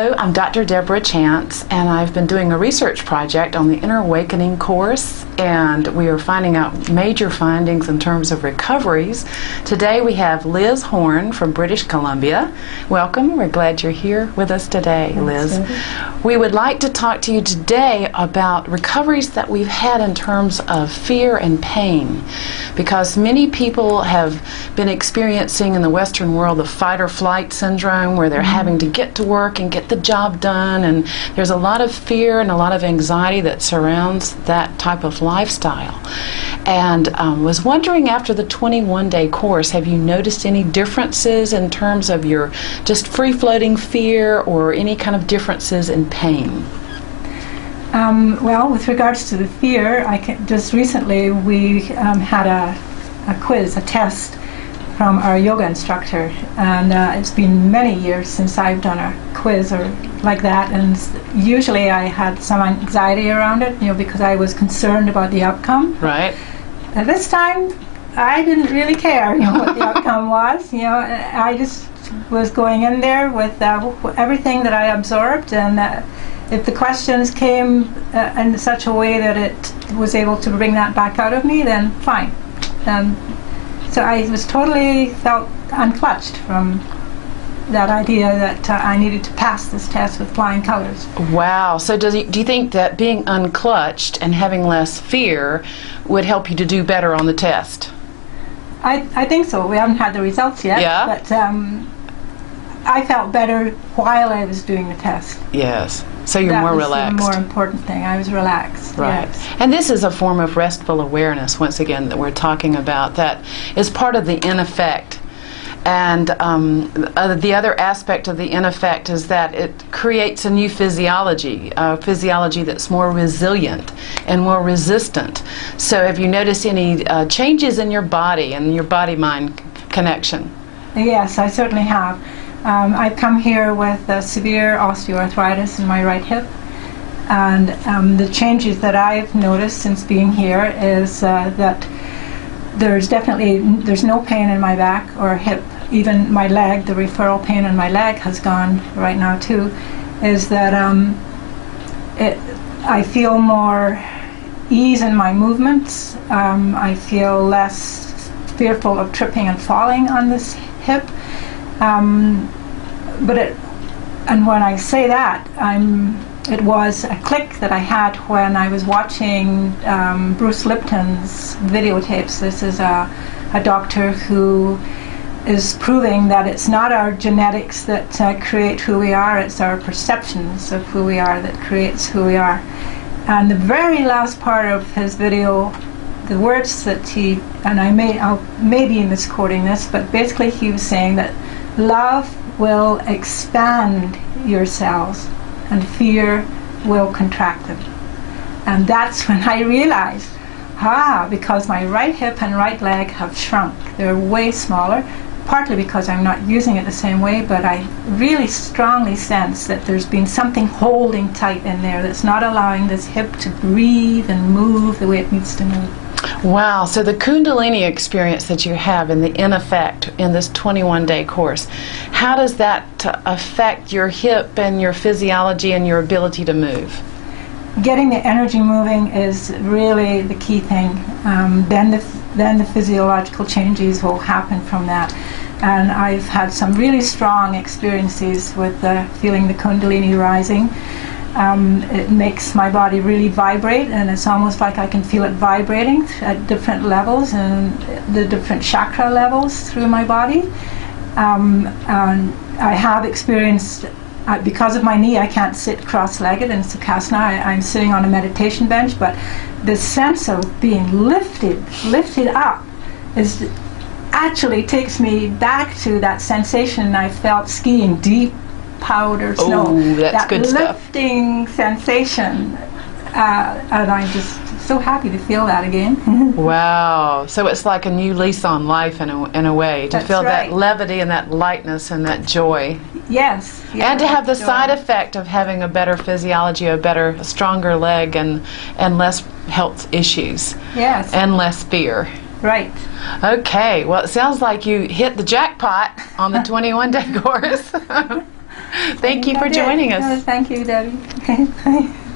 Hello, I'm Dr. Deborah Chance, and I've been doing a research project on the Inner Awakening course, and we are finding out major findings in terms of recoveries. Today we have Liz Horn from British Columbia. Welcome. We're glad you're here with us today, Liz. We would like to talk to you today about recoveries that we've had in terms of fear and pain, because many people have been experiencing in the Western world the fight or flight syndrome, where they're having to get to work and get the job done, and there's a lot of fear and a lot of anxiety that surrounds that type of lifestyle. And was wondering, after the 21-day course, have you noticed any differences in terms of your just free-floating fear or any kind of differences in pain? Well, with regards to the fear, just recently we had a quiz, a test from our yoga instructor, and it's been many years since I've done a quiz or like that, and usually I had some anxiety around it, because I was concerned about the outcome. Right. And this time I didn't really care, what the outcome was. I just was going in there with everything that I absorbed, and if the questions came in such a way that it was able to bring that back out of me, then fine. So I was totally felt unclutched from that idea that I needed to pass this test with flying colors. Wow. So do you think that being unclutched and having less fear would help you to do better on the test? I think so. We haven't had the results yet, but I felt better while I was doing the test. Yes. So you're more relaxed. That was the more important thing. I was relaxed. Right. Yes. And this is a form of restful awareness, once again, that we're talking about. That is part of the in effect. And the other aspect of the in effect is that it creates a new physiology, a physiology that's more resilient and more resistant. So have you noticed any changes in your body and your body-mind connection? Yes, I certainly have. I've come here with severe osteoarthritis in my right hip, and the changes that I've noticed since being here is that there's no pain in my back or hip. Even my leg, the referral pain in my leg has gone right now too. Is that I feel more ease in my movements. I feel less fearful of tripping and falling on this hip. And when I say that, it was a click that I had when I was watching Bruce Lipton's videotapes. This is a doctor who is proving that it's not our genetics that create who we are, it's our perceptions of who we are that creates who we are. And the very last part of his video, the words that he, and I may be misquoting this, but basically he was saying that love will expand your cells and fear will contract them. And that's when I realized, because my right hip and right leg have shrunk. They're way smaller, partly because I'm not using it the same way, but I really strongly sense that there's been something holding tight in there that's not allowing this hip to breathe and move the way it needs to move. Wow, so the Kundalini experience that you have in the in effect in this 21-day course, how does that affect your hip and your physiology and your ability to move? Getting the energy moving is really the key thing. Then the physiological changes will happen from that. And I've had some really strong experiences with feeling the Kundalini rising. It makes my body really vibrate, and it's almost like I can feel it vibrating at different levels and the different chakra levels through my body. And I have experienced, because of my knee, I can't sit cross-legged in Sukhasana. I'm sitting on a meditation bench, but the sense of being lifted up actually takes me back to that sensation I felt skiing deep powder snow. Oh, that's good stuff. That lifting sensation, and I'm just so happy to feel that again. Wow, so it's like a new lease on life in a way, to That's feel right. that levity and that lightness and that joy. Yes. And to have the joy. side effect of having a better physiology, a stronger leg, and less health issues. Yes. And less fear. Right. Okay, well, it sounds like you hit the jackpot on the 21-day course. Thank you for I did. joining us. Thank you, Debbie.